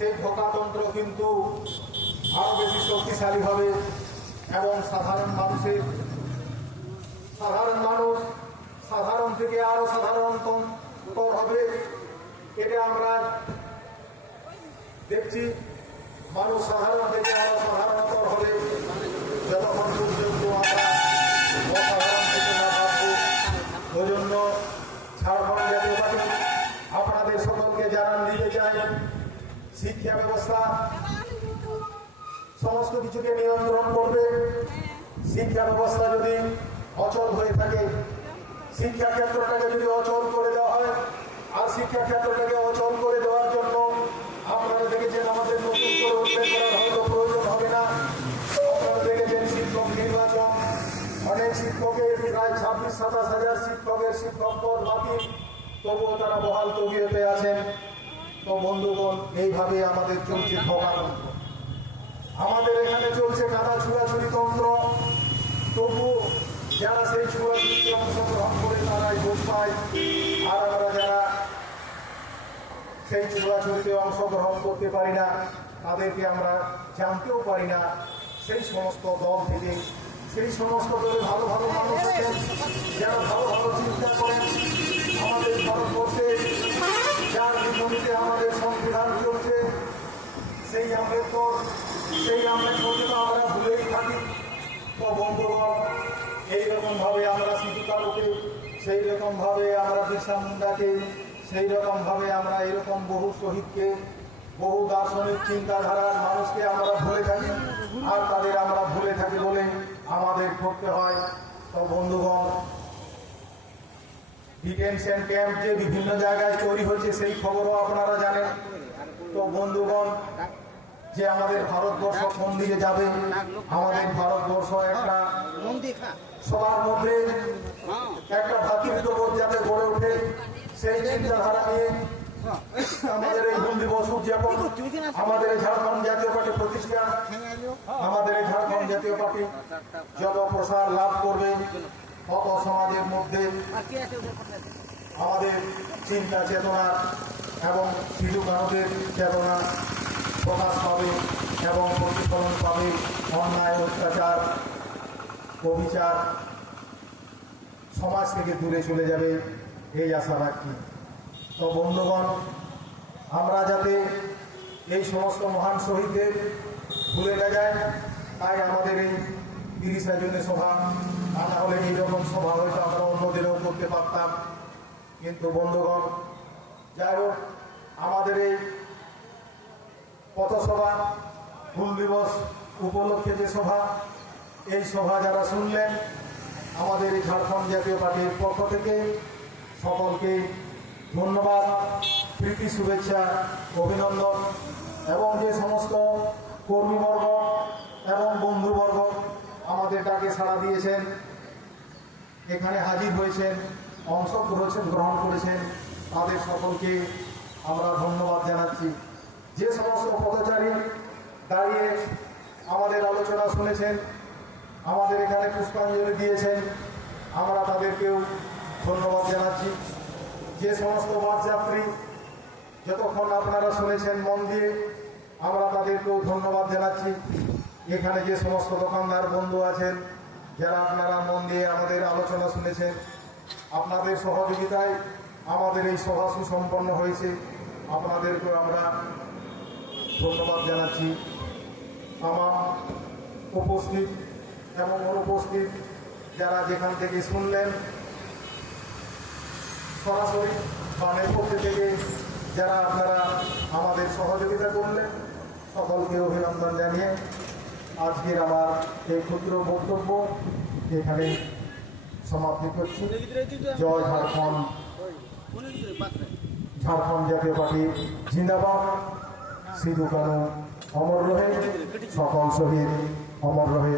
সেই ধোঁকাতন্ত্র কিন্তু আরো বেশি শক্তিশালী হবে এবং সাধারণ মানুষ সাধারণ থেকে আরো সাধারণতর হবে। এটা আমরা দেখছি, মানুষ সাধারণ থেকে আরো সাধারণতর হবে যতক্ষণ পর্যন্ত আমরা অসাধারণ থেকে না ভাববো। ওই জন্য ঝাড়খণ্ড জাতীয় পার্টি আপনাদের সকলকে জানান দিতে চাই, শিক্ষা ব্যবস্থা সমস্ত কিছুকে নিয়ন্ত্রণ করবে। শিক্ষা ব্যবস্থা যদি অচল হয়ে থাকে, শিক্ষা ক্ষেত্রটাকে যদি অচল করে দেওয়া হয়, আর শিক্ষা ক্ষেত্রটাকে অচল করে দেওয়ার জন্য আপনারা দেখেছেন আমাদের নতুন করে উল্লেখ করার হয়তো প্রয়োজন হবে না। আপনারা দেখেছেন শিক্ষক নির্বাচন, অনেক শিক্ষকের প্রায় 26-27 হাজার শিক্ষকের শিক্ষক পদ বাতিল, তবুও তারা বহাল তবিয়তে আছেন। তো বন্ধুগণ, এইভাবে আমাদের চলছে ধোঁকাতন্ত্র, আমাদের এখানে চলছে কাদা ছুড়াছুড়ি তন্ত্র। তবু যারা সেই ছুড়াছুড়িতে অংশগ্রহণ করে তারাই ভোট পায়, আর আমরা যারা সেই ছুড়াছুড়িতে অংশগ্রহণ করতে পারি না, তাদেরকে আমরা জানতেও পারি না। সেই সমস্ত দল থেকে, সেই সমস্ত দলে ভালো ভালো মানুষ আছেন যারা ভালো ভালো চিন্তা করেন। আমাদের ভারতবর্ষে যার বিপরীতে আমাদের সংবিধান চলছে, সেই আম্বেদকরকে তো আমরা ভুলেই থাকি। তো বন্ধুগণ, এইরকমভাবে আমরা সিধু কানুকে, সেই রকমভাবে আমরা বিরসা মুন্ডাকে, সেই রকমভাবে আমরা এরকম বহু শহীদকে, বহু দার্শনিক চিন্তাধারার মানুষকে আমরা ভুলে থাকি, আর তাদের আমরা ভুলে থাকি বলে আমাদের করতে হয়। তো বন্ধুগণ, ডিটেনশন ক্যাম্প যে বিভিন্ন জায়গায় তৈরি হচ্ছে সেই খবরও আপনারা জানেন। তো বন্ধুগণ, যে আমাদের ভারতবর্ষ কোন দিকে যাবে, আমাদের ভারতবর্ষ একটা সবার মধ্যে একটা ভ্রাতৃত্ববোধ যাতে গড়ে ওঠে, সেই চিন্তাধারা নিয়ে আমাদের এই হিন্দি দিবস উদযাপন, আমাদের এই ঝাড়খণ্ড জাতীয় পার্টি প্রতিষ্ঠা, আমাদের এই ঝাড়খণ্ড জাতীয় পার্টি যত প্রসার লাভ করবে, তত সমাজের মধ্যে আমাদের চিন্তা চেতনা এবং সিধু কানুদের চেতনা প্রকাশ পাবে এবং প্রতিফলন পাবে। অন্যায়, অত্যাচার, অবিচার সমাজ থেকে দূরে চলে যাবে, এই আশা রাখি। তো বন্ধুগণ, আমরা যাতে এই সমস্ত মহান শহীদদের ভুলে না যায়, তাই আমাদের এই 30 জনের সভা, তা না হলে এইরকম সভা হয়তো আমরা অন্যদিনেও করতে পারতাম। কিন্তু বন্ধুগণ, যাই হোক, আমাদের এই পথসভা, হুল দিবস উপলক্ষে যে সভা, এই সভা যারা শুনলেন, আমাদের এই ঝাড়খণ্ড জাতীয় পার্টির পক্ষ থেকে সকলকে ধন্যবাদ, প্রীতি, শুভেচ্ছা, অভিনন্দন। এবং যে সমস্ত কর্মীবর্গ এবং বন্ধুবর্গ আমাদের ডাকে সাড়া দিয়েছেন, এখানে হাজির হয়েছেন, অংশগ্রহণ করেছেন, তাদের সকলকে আমরা ধন্যবাদ জানাচ্ছি। যে সমস্ত পথচারী দাঁড়িয়ে আমাদের আলোচনা শুনেছেন, আমাদের এখানে পুষ্পাঞ্জলি দিয়েছেন, আমরা তাদেরকেও ধন্যবাদ জানাচ্ছি। যে সমস্ত বাস যাত্রী যতক্ষণ আপনারা শুনেছেন মন দিয়ে, আমরা তাদেরকেও ধন্যবাদ জানাচ্ছি। এখানে যে সমস্ত দোকানদার বন্ধু আছেন, যারা আপনারা মন দিয়ে আমাদের আলোচনা শুনেছেন, আপনাদের সহযোগিতায় আমাদের এই সভা সুসম্পন্ন হয়েছে, আপনাদেরকেও আমরা ধন্যবাদ জানাচ্ছি। আমার উপস্থিত এবং অনুপস্থিত যারা যেখান থেকে শুনলেন, সরাসরি বা নেপথ্য থেকে যারা আপনারা আমাদের সহযোগিতা করলেন, সকলকে অভিনন্দন জানিয়ে আজকের আমার এই ক্ষুদ্র বক্তব্য এখানে সমাপ্তি করছি। জয় ঝাড়খণ্ড, ঝাড়খণ্ড জাতীয় পার্টি জিন্দাবাদ। সিধু কানু অমর রহে, সকল শহীদ অমর রহে।